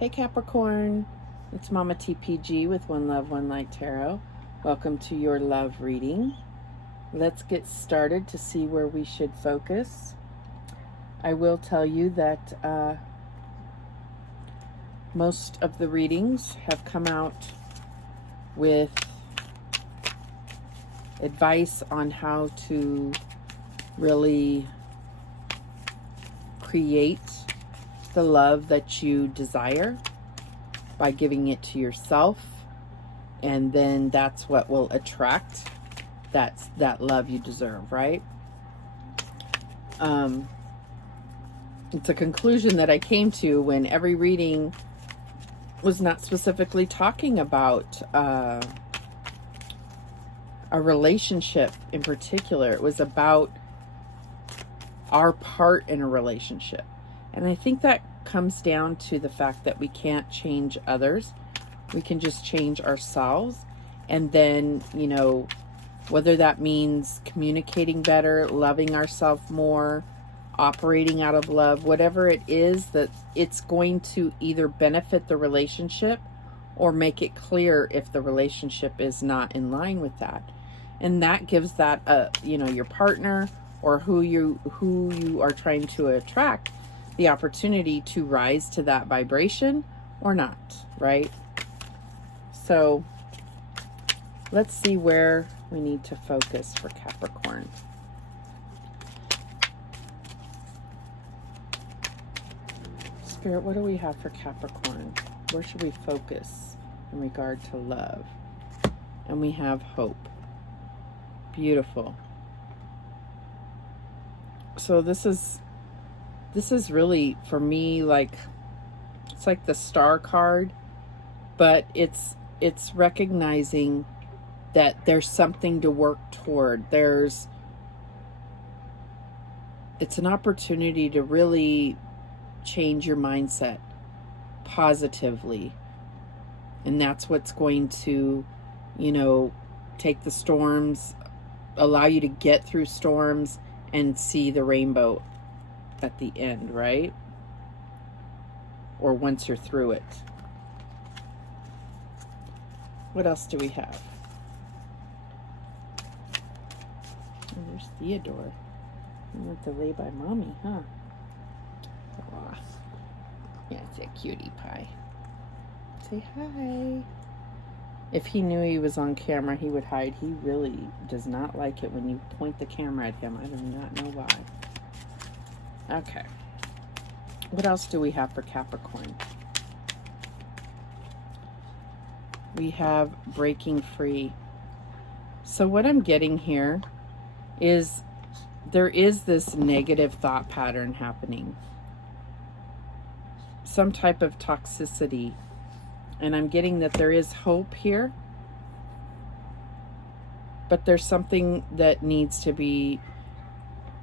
Hey Capricorn, it's Mama TPG with One Love, One Light Tarot. Welcome to your love reading. Let's get started to see where we should focus. I will tell you that most of the readings have come out with advice on how to really create the love that you desire by giving it to yourself, and then that's what will attract that love you deserve, right? It's a conclusion that I came to when every reading was not specifically talking about a relationship in particular. It was about our part in a relationship. And I think that comes down to the fact that we can't change others. We can just change ourselves. And then, whether that means communicating better, loving ourselves more, operating out of love, whatever it is, that it's going to either benefit the relationship or make it clear if the relationship is not in line with that. And that gives that, your partner or who you are trying to attract the opportunity to rise to that vibration or not, right? So let's see where we need to focus for Capricorn. Spirit, what do we have for Capricorn? Where should we focus in regard to love? And we have hope. Beautiful. So this is really, for me, it's like the star card, but it's recognizing that there's something to work toward. It's an opportunity to really change your mindset positively. And that's what's going to, take the storms, allow you to get through storms and see the rainbow at the end, right? Or once you're through it. What else do we have? Oh, there's Theodore. He went to lay by mommy, huh? Aw. Yeah, it's a cutie pie. Say hi. If he knew he was on camera, he would hide. He really does not like it when you point the camera at him. I do not know why. Okay. What else do we have for Capricorn? We have breaking free. So what I'm getting here is there is this negative thought pattern happening. Some type of toxicity. And I'm getting that there is hope here. But there's something that needs to be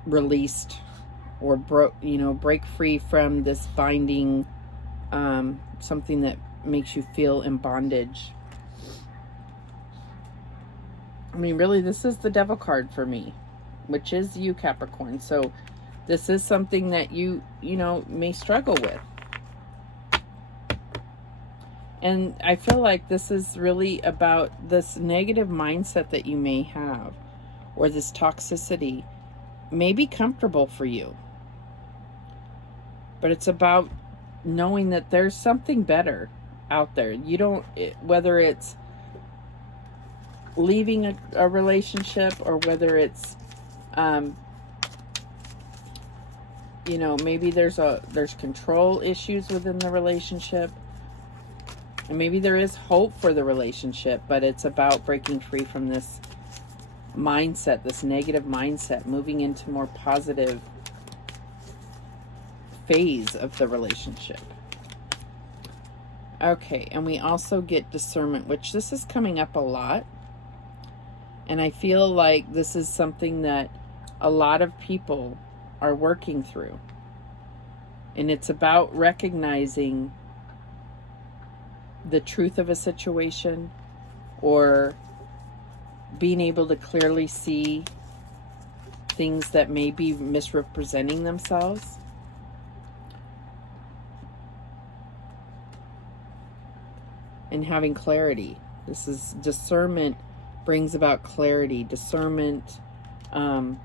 released or break free from this binding, something that makes you feel in bondage. I mean, really, this is the devil card for me, which is you, Capricorn. So this is something that you may struggle with. And I feel like this is really about this negative mindset that you may have, or this toxicity may be comfortable for you. But it's about knowing that there's something better out there. Whether it's leaving a relationship, or whether it's, maybe there's control issues within the relationship. And maybe there is hope for the relationship, but it's about breaking free from this mindset, this negative mindset, moving into more positive phase of the relationship. Okay, and we also get discernment, which this is coming up a lot. And I feel like this is something that a lot of people are working through. And it's about recognizing the truth of a situation, or being able to clearly see things that may be misrepresenting themselves. and having clarity. This is discernment, brings about clarity. Discernment, I'm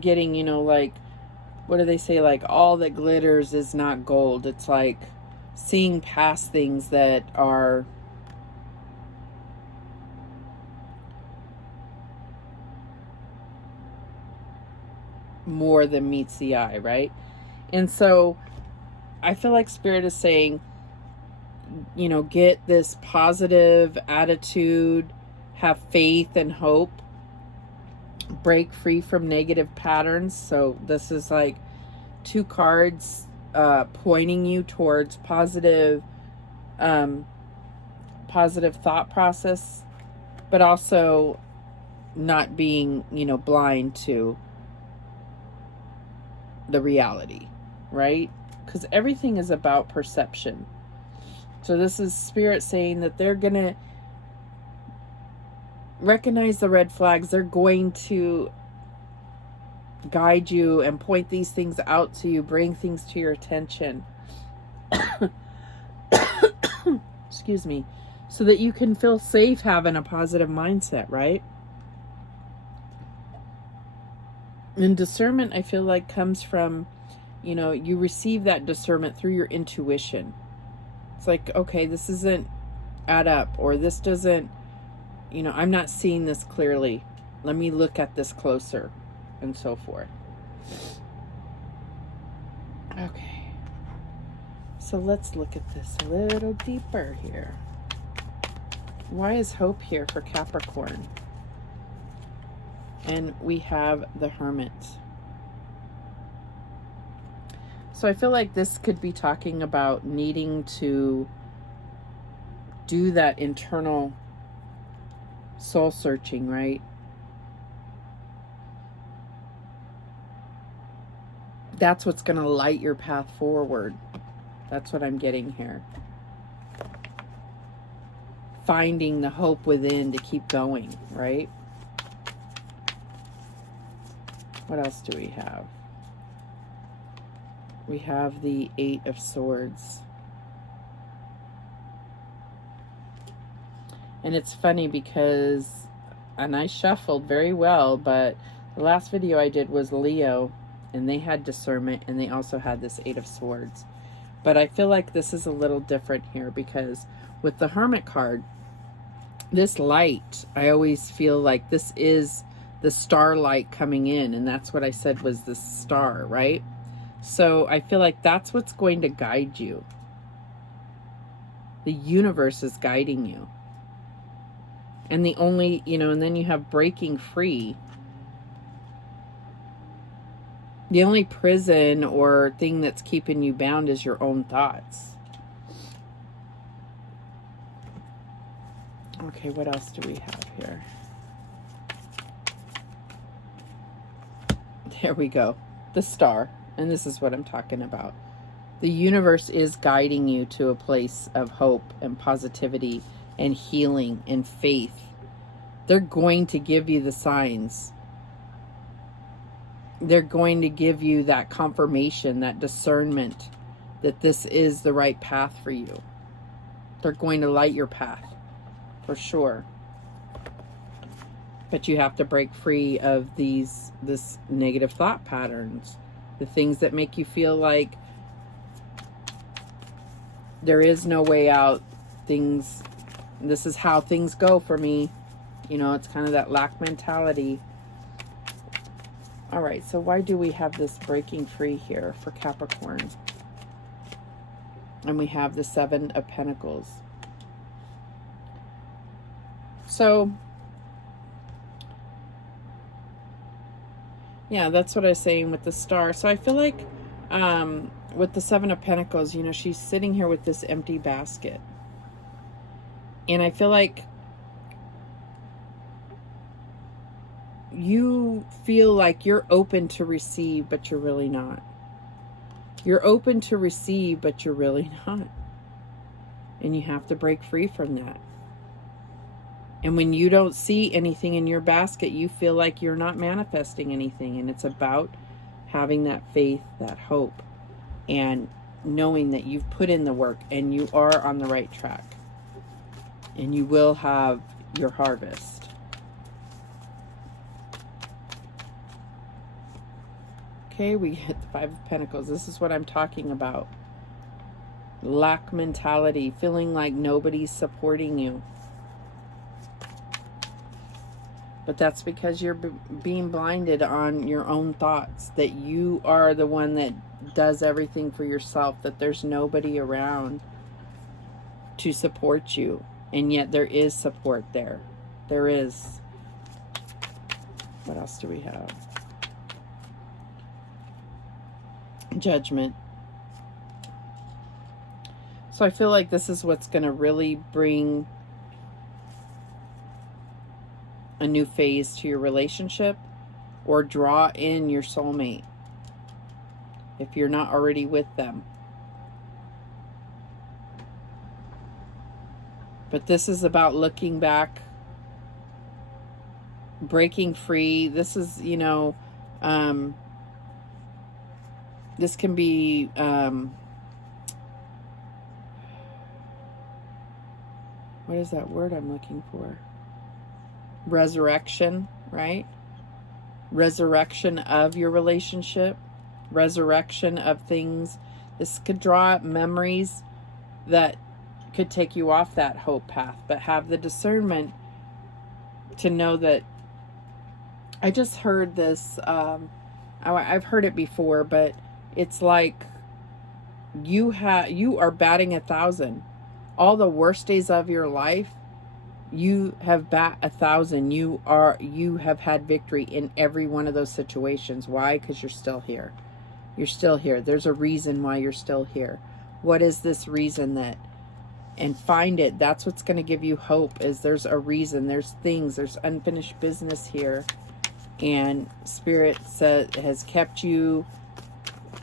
getting, you know, like, what do they say? Like, all that glitters is not gold. It's like seeing past things that are more than meets the eye, right? And so I feel like Spirit is saying, you know, get this positive attitude, have faith and hope, break free from negative patterns. So this is like 2 cards pointing you towards positive thought process, but also not being, you know, blind to the reality, right? Because everything is about perception. So this is Spirit saying that they're going to recognize the red flags. They're going to guide you and point these things out to you, bring things to your attention. Excuse me. So that you can feel safe having a positive mindset, right? And discernment, I feel like, comes from, you know, you receive that discernment through your intuition. It's like, okay, this doesn't add up, or this doesn't, you know, I'm not seeing this clearly. Let me look at this closer, and so forth. Okay. So let's look at this a little deeper here. Why is hope here for Capricorn? And we have the Hermit. So I feel like this could be talking about needing to do that internal soul searching, right? That's what's going to light your path forward. That's what I'm getting here. Finding the hope within to keep going, right? What else do we have? We have the 8 of Swords. And it's funny because, and I shuffled very well, but the last video I did was Leo, and they had discernment, and they also had this 8 of Swords. But I feel like this is a little different here, because with the Hermit card, this light, I always feel like this is the starlight coming in, and that's what I said was the star, right? So I feel like that's what's going to guide you. The universe is guiding you. And the only, you know, and then you have breaking free. The only prison or thing that's keeping you bound is your own thoughts. Okay, what else do we have here? There we go. The star. And this is what I'm talking about. The universe is guiding you to a place of hope and positivity and healing and faith. They're going to give you the signs. They're going to give you that confirmation, that discernment that this is the right path for you. They're going to light your path, for sure. But you have to break free of this negative thought patterns. The things that make you feel like there is no way out. This is how things go for me. You know, it's kind of that lack mentality. All right, so why do we have this breaking free here for Capricorn? And we have the 7 of Pentacles. So, yeah, that's what I was saying with the star. So I feel like with the 7 of Pentacles, you know, she's sitting here with this empty basket. And I feel like you feel like you're open to receive, but you're really not. You're open to receive, but you're really not. And you have to break free from that. And when you don't see anything in your basket, you feel like you're not manifesting anything. And it's about having that faith, that hope. and knowing that you've put in the work and you are on the right track and you will have your harvest. Okay, we hit the Five of Pentacles. This is what I'm talking about. Lack mentality, feeling like nobody's supporting you. But that's because you're being blinded on your own thoughts, that you are the one that does everything for yourself, that there's nobody around to support you. And yet there is support there. There is. What else do we have? Judgment. So I feel like this is what's going to really bring a new phase to your relationship, or draw in your soulmate if you're not already with them. But this is about looking back, breaking free. This is, you know, this can be what is that word I'm looking for? Resurrection, right? Resurrection of your relationship, resurrection of things. This could draw up memories that could take you off that hope path, but have the discernment to know that. I just heard this, I've heard it before, but it's like you are batting 1,000. All the worst days of your life, you have bat 1,000. You have had victory in every one of those situations. Why? Because you're still here. You're still here. There's a reason why you're still here. What is this reason that? And find it. That's what's going to give you hope. Is there's a reason. There's things. There's unfinished business here, and Spirit has kept you.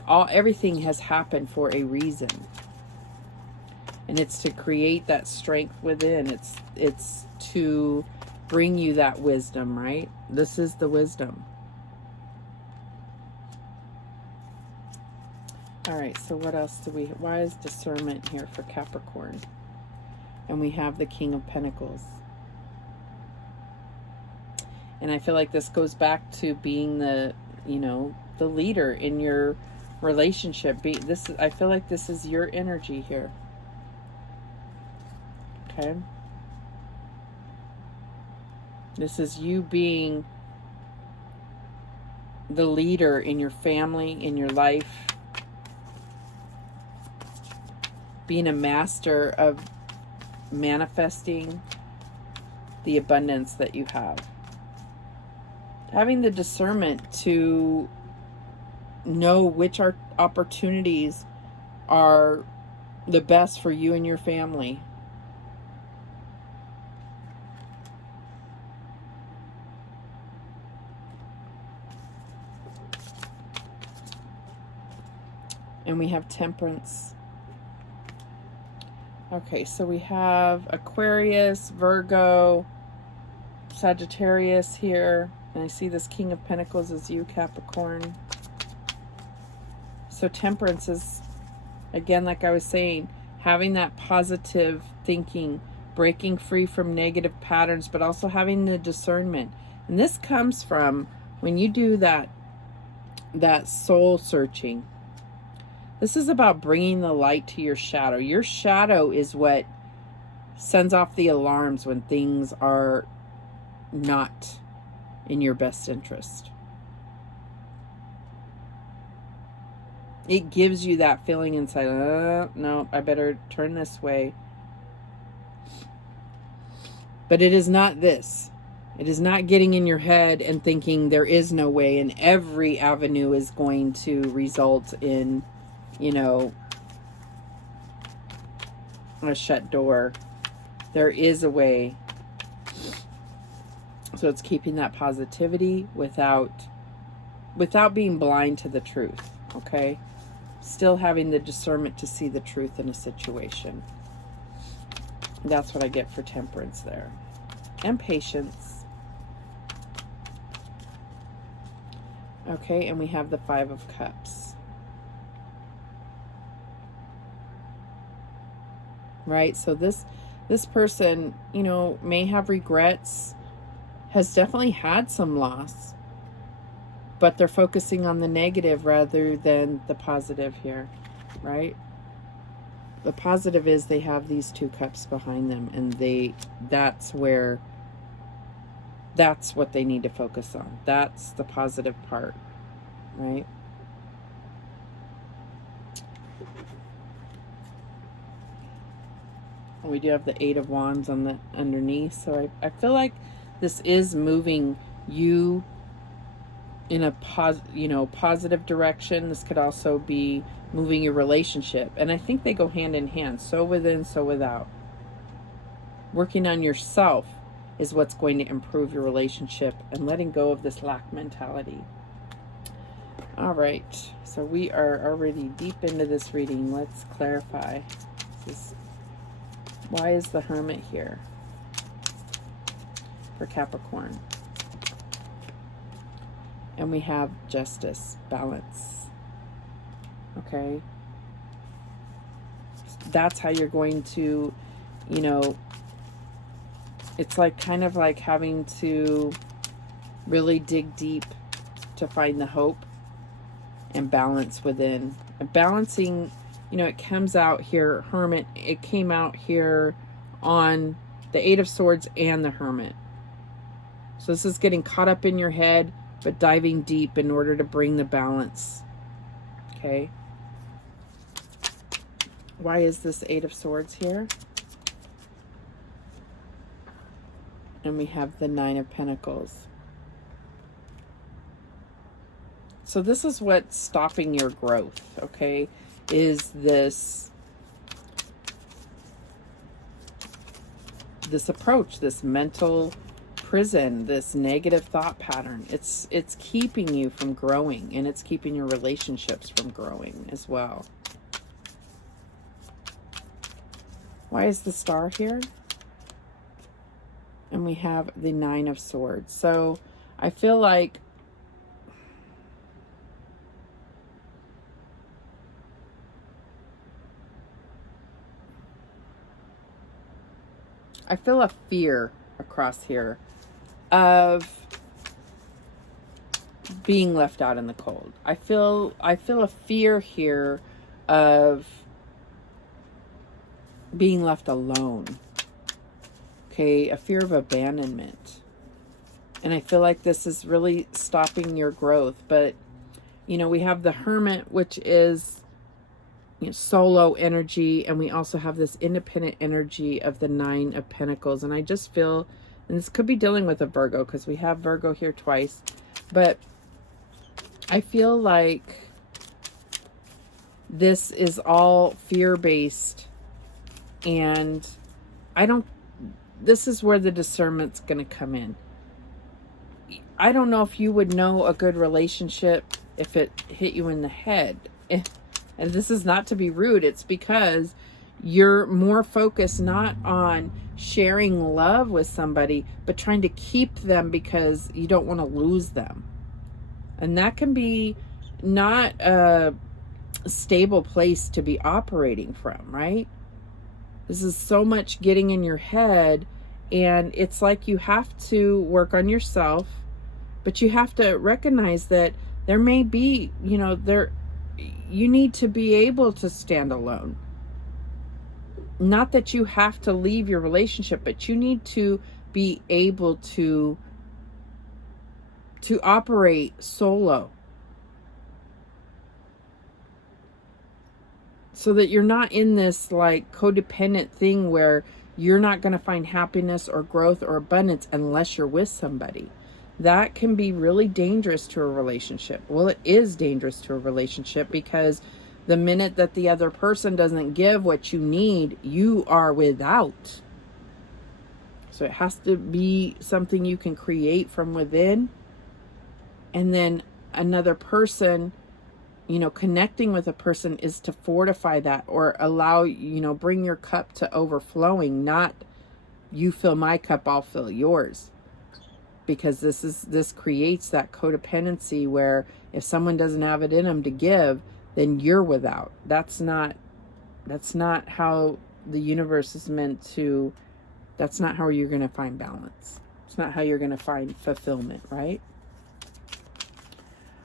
Everything has happened for a reason. And it's to create that strength within. It's to bring you that wisdom, right? This is the wisdom. All right, so what else do we... Why is discernment here for Capricorn? And we have the King of Pentacles. And I feel like this goes back to being the, you know, the leader in your relationship. I feel like this is your energy here. Okay. This is you being the leader in your family, in your life. Being a master of manifesting the abundance that you have. Having the discernment to know which opportunities are the best for you and your family. And we have Temperance. Okay, so we have Aquarius, Virgo, Sagittarius here. And I see this King of Pentacles as you, Capricorn. So Temperance is, again, like I was saying, having that positive thinking, breaking free from negative patterns, but also having the discernment. And this comes from when you do that soul searching. This is about bringing the light to your shadow. Your shadow is what sends off the alarms when things are not in your best interest. It gives you that feeling inside, no, I better turn this way. But it is not this. It is not getting in your head and thinking there is no way and every avenue is going to result in, you know, a shut door. There is a way. So it's keeping that positivity without being blind to the truth, okay? Still having the discernment to see the truth in a situation. That's what I get for Temperance there. And Patience. Okay, and we have the Five of Cups. right? So this person, you know, may have regrets, has definitely had some loss, but they're focusing on the negative rather than the positive here, right? The positive is they have these 2 cups behind them, and that's what they need to focus on. That's the positive part, right? We do have the 8 of Wands on the underneath, so I feel like this is moving you in a positive direction. This could also be moving your relationship, and I think they go hand in hand. So within, so without. Working on yourself is what's going to improve your relationship, and letting go of this lack mentality. All right, so we are already deep into this reading. Let's clarify. Why is the Hermit here for Capricorn? And we have Justice, balance. Okay? That's how you're going to, you know, it's like kind of like having to really dig deep to find the hope and balance within. And balancing, you know, it comes out here, Hermit, it came out here on the 8 of Swords and the Hermit. So this is getting caught up in your head, but diving deep in order to bring the balance. Okay? Why is this 8 of Swords here? And we have the 9 of Pentacles. So this is what's stopping your growth, okay? Is this approach, this mental prison, this negative thought pattern. It's keeping you from growing, and it's keeping your relationships from growing as well. Why is the Star here? And we have the 9 of Swords. So I feel like I feel a fear across here of being left out in the cold. I feel a fear here of being left alone. Okay, a fear of abandonment. And I feel like this is really stopping your growth. But, you know, we have the Hermit, which is, you know, solo energy, and we also have this independent energy of the 9 of Pentacles. And I just feel, and this could be dealing with a Virgo, because we have Virgo here twice, but I feel like this is all fear-based, and this is where the discernment's going to come in. I don't know if you would know a good relationship if it hit you in the head. And this is not to be rude. It's because you're more focused not on sharing love with somebody, but trying to keep them because you don't want to lose them. And that can be not a stable place to be operating from, right? This is so much getting in your head, and it's like you have to work on yourself, but you have to recognize that there may be, you know, you need to be able to stand alone. Not that you have to leave your relationship, but you need to be able to operate solo, so that you're not in this like codependent thing where you're not going to find happiness or growth or abundance unless you're with somebody. That can be really dangerous to a relationship. Well, it is dangerous to a relationship, because the minute that the other person doesn't give what you need, you are without. So it has to be something you can create from within. And then another person, you know, connecting with a person is to fortify that, or allow, you know, bring your cup to overflowing, not you fill my cup, I'll fill yours. Because this creates that codependency where if someone doesn't have it in them to give, then you're without. That's not how the universe is meant to, that's not how you're going to find balance. It's not how you're going to find fulfillment, right?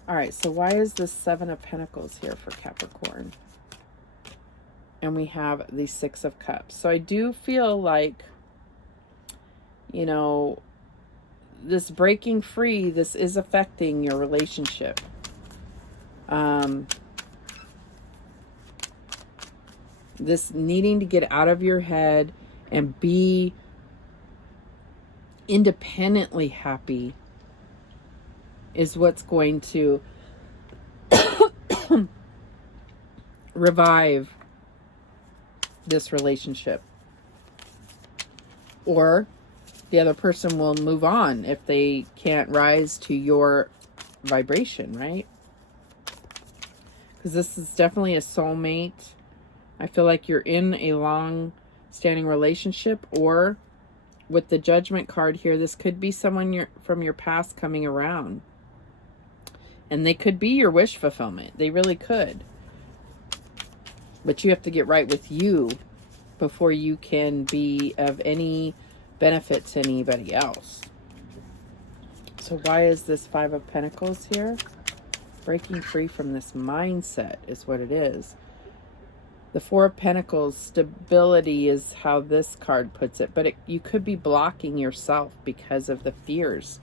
All right, so why is this Seven of Pentacles here for Capricorn? And we have the Six of Cups. So I do feel like, you know, this breaking free, this is affecting your relationship. This needing to get out of your head and be independently happy is what's going to revive this relationship. Or the other person will move on if they can't rise to your vibration, right? Because this is definitely a soulmate. I feel like you're in a long-standing relationship, or with the Judgment card here, this could be someone from your past coming around. And they could be your wish fulfillment. They really could. But you have to get right with you before you can be of any benefit to anybody else. So why is this Five of Pentacles here? Breaking free from this mindset is what it is. The Four of Pentacles, stability is how this card puts it. But you could be blocking yourself because of the fears.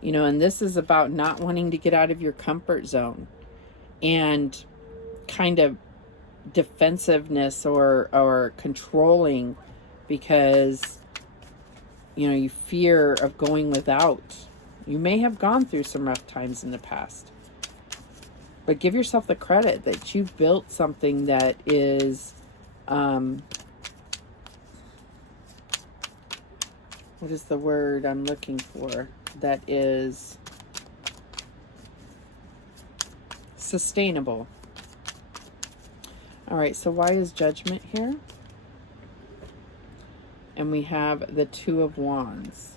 You know, and this is about not wanting to get out of your comfort zone. And kind of defensiveness or controlling because, you know, you fear of going without. You may have gone through some rough times in the past. But give yourself the credit that you've built something that is, what is the word I'm looking for? That is sustainable. All right, so why is Judgment here? And we have the Two of Wands.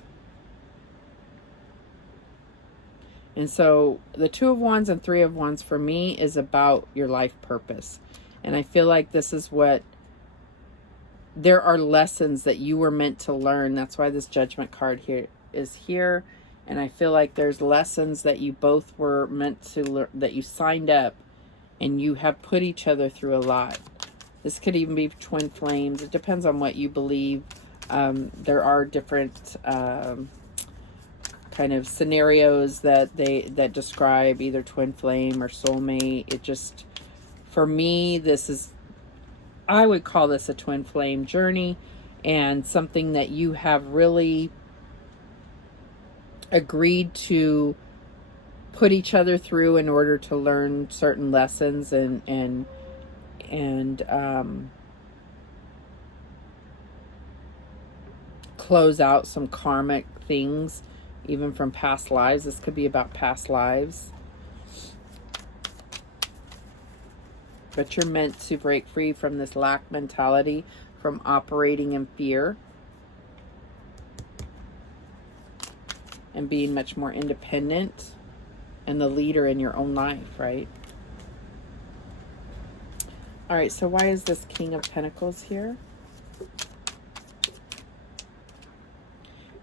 And so the Two of Wands and Three of Wands for me is about your life purpose. And I feel like this is what, there are lessons that you were meant to learn. That's why this Judgment card here is here. And I feel like there's lessons that you both were meant to learn, that you signed up, and you have put each other through a lot. This could even be twin flames. It depends on what you believe. There are different kind of scenarios that describe either twin flame or soulmate. It just, for me, this is, I would call this a twin flame journey, and something that you have really agreed to put each other through in order to learn certain lessons and close out some karmic things, even from past lives. This could be about past lives. But you're meant to break free from this lack mentality, from operating in fear, and being much more independent and the leader in your own life, right? All right, so why is this King of Pentacles here?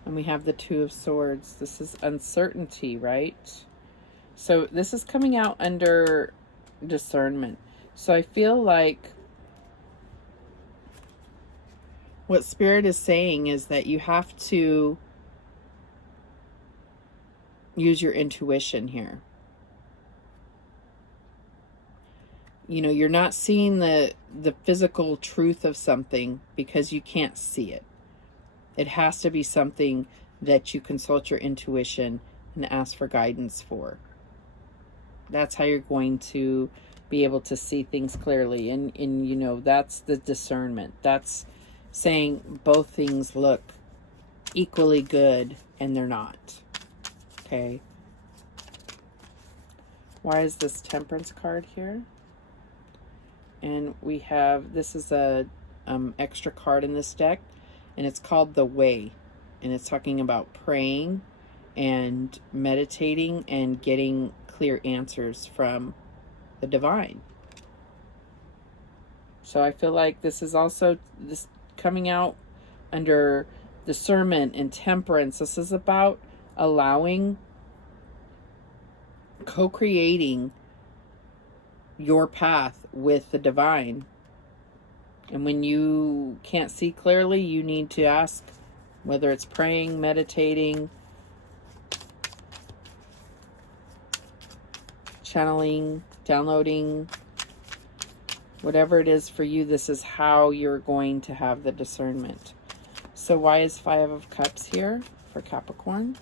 And we have the Two of Swords. This is uncertainty, right? So this is coming out under discernment. So I feel like what Spirit is saying is that you have to use your intuition here. You know, you're not seeing the physical truth of something because you can't see it. It has to be something that you consult your intuition and ask for guidance for. That's how you're going to be able to see things clearly. And you know, that's the discernment. That's saying both things look equally good and they're not. Okay. Why is this Temperance card here? And we have, this is a extra card in this deck, and it's called The Way. And it's talking about praying and meditating and getting clear answers from the divine. So I feel like this is also this coming out under discernment and temperance. This is about allowing, co-creating your path with the divine. And when you can't see clearly, you need to ask, whether it's praying, meditating, channeling, downloading, whatever it is for you, this is how you're going to have the discernment. So why is 5 of Cups here for Capricorn?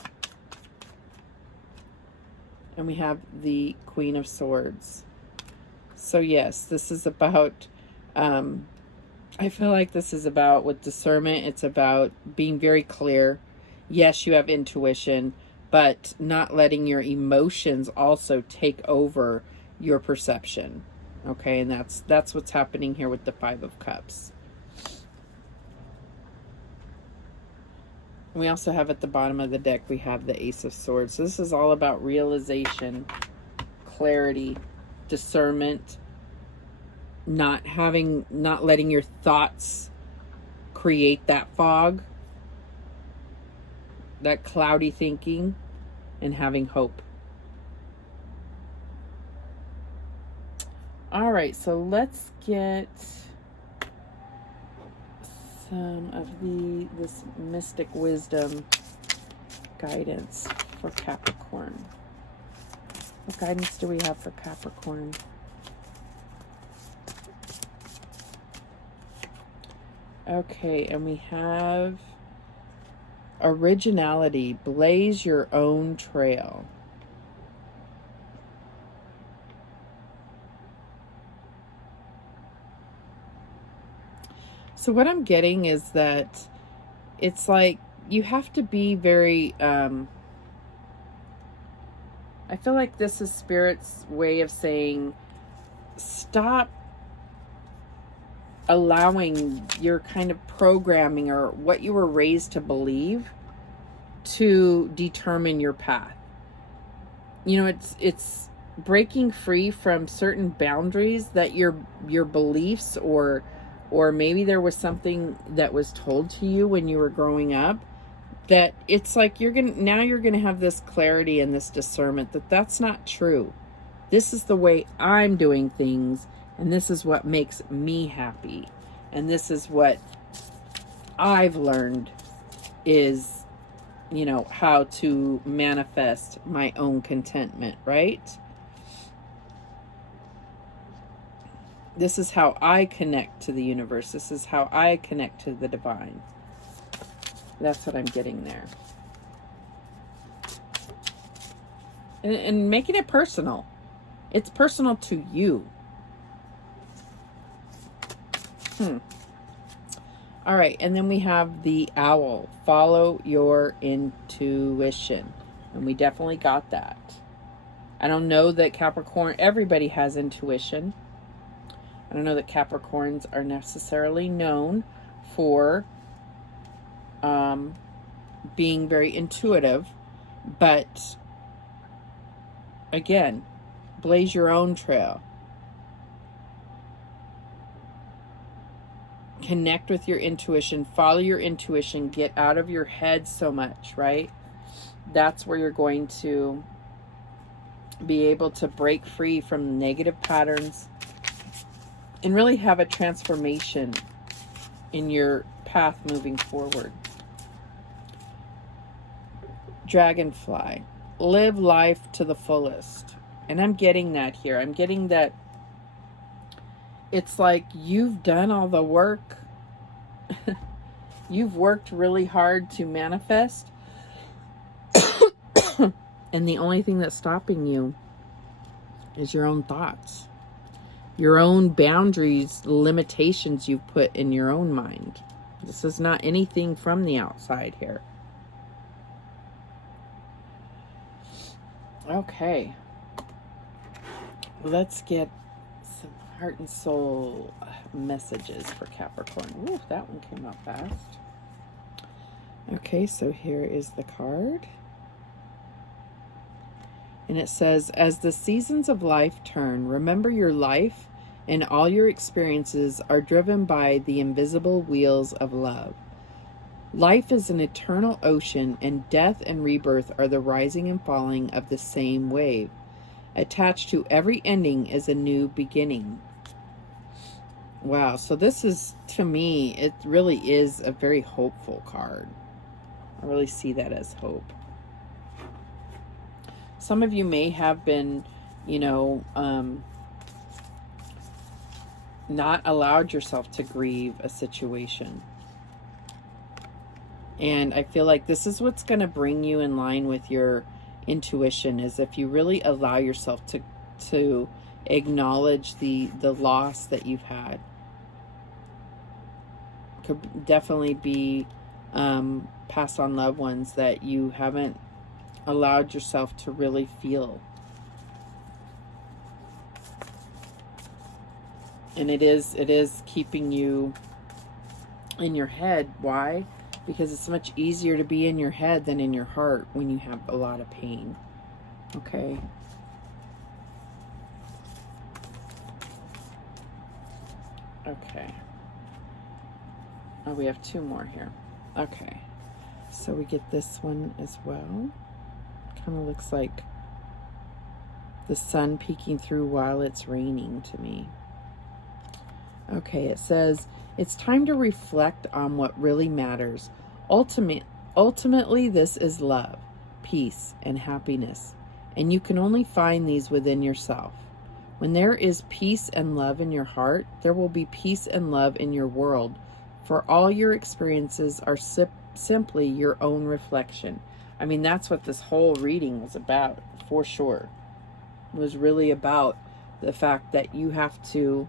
And we have the Queen of Swords. So yes, this is about, I feel like this is about, with discernment, it's about being very clear. Yes, you have intuition, but not letting your emotions also take over your perception. Okay, and that's what's happening here with the 5 of Cups. We also have at the bottom of the deck, we have the Ace of Swords. So this is all about realization, clarity, discernment, not letting your thoughts create that fog, that cloudy thinking, and having hope. All right, so let's get some of this mystic wisdom guidance for Capricorn. What guidance do we have for Capricorn? Okay, and we have originality. Blaze your own trail. So what I'm getting is that it's like you have to be very, I feel like this is Spirit's way of saying, stop allowing your kind of programming or what you were raised to believe to determine your path. You know, it's breaking free from certain boundaries that your beliefs or maybe there was something that was told to you when you were growing up, that it's like you're gonna have this clarity and this discernment that that's not true. This is the way I'm doing things, and this is what makes me happy, and this is what I've learned is, you know, how to manifest my own contentment, right? This is how I connect to the universe. This is how I connect to the divine. That's what I'm getting there. And making it personal. It's personal to you. All right, and then we have the Owl. Follow your intuition. And we definitely got that. I don't know that Capricorn, everybody has intuition. I don't know that Capricorns are necessarily known for being very intuitive, but again, blaze your own trail. Connect with your intuition, follow your intuition, get out of your head so much, right? That's where you're going to be able to break free from negative patterns and really have a transformation in your path moving forward. Dragonfly, live life to the fullest. And I'm getting that here. I'm getting that it's like you've done all the work. You've worked really hard to manifest. And the only thing that's stopping you is your own thoughts. Your own boundaries, limitations you've put in your own mind. This is not anything from the outside here. Okay. Let's get some heart and soul messages for Capricorn. Ooh, that one came out fast. Okay, so here is the card. And it says, as the seasons of life turn, remember your life and all your experiences are driven by the invisible wheels of love. Life is an eternal ocean, and death and rebirth are the rising and falling of the same wave. Attached to every ending is a new beginning. Wow, so this is, to me, it really is a very hopeful card. I really see that as hope. Some of you may have been, not allowed yourself to grieve a situation. And I feel like this is what's going to bring you in line with your intuition, is if you really allow yourself to acknowledge the loss that you've had. Could definitely be passed on loved ones that you haven't allowed yourself to really feel. And it is keeping you in your head. Why? Because it's much easier to be in your head than in your heart when you have a lot of pain. Okay. Okay. Oh, we have two more here. Okay. So we get this one as well. Kind of looks like the sun peeking through while it's raining to me. Okay, it says, it's time to reflect on what really matters. Ultimately, this is love, peace, and happiness. And you can only find these within yourself. When there is peace and love in your heart, there will be peace and love in your world. For all your experiences are simply your own reflection. I mean, that's what this whole reading was about, for sure. It was really about the fact that you have to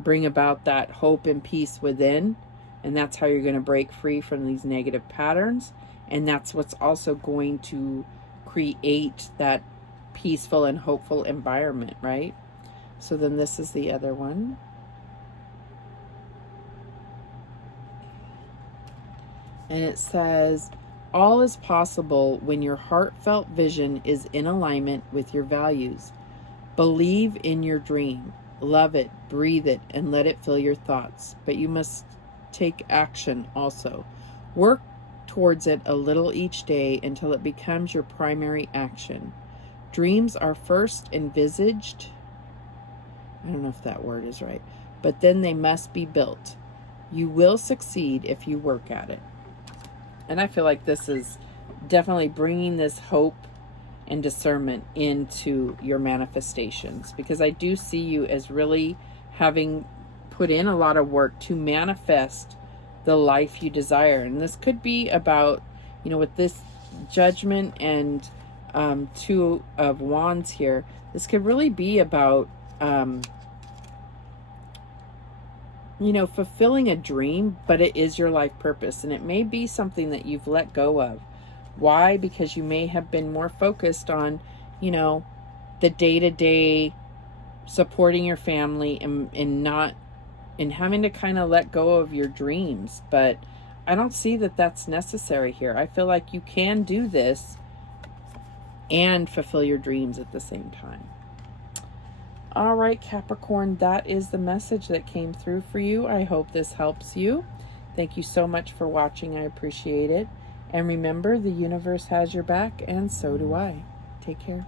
bring about that hope and peace within, and that's how you're going to break free from these negative patterns, and that's what's also going to create that peaceful and hopeful environment, right? So then this is the other one. And it says, all is possible when your heartfelt vision is in alignment with your values. Believe in your dream. Love it, breathe it, and let it fill your thoughts. But you must take action also. Work towards it a little each day until it becomes your primary action. Dreams are first envisaged. I don't know if that word is right. But then they must be built. You will succeed if you work at it. And I feel like this is definitely bringing this hope and discernment into your manifestations, because I do see you as really having put in a lot of work to manifest the life you desire. And this could be about, with this Judgment and Two of Wands here, this could really be about fulfilling a dream, but it is your life purpose, and it may be something that you've let go of. Why? Because you may have been more focused on, the day-to-day supporting your family and having to kind of let go of your dreams. But I don't see that that's necessary here. I feel like you can do this and fulfill your dreams at the same time. All right, Capricorn, that is the message that came through for you. I hope this helps you. Thank you so much for watching. I appreciate it. And remember, the universe has your back, and so do I. Take care.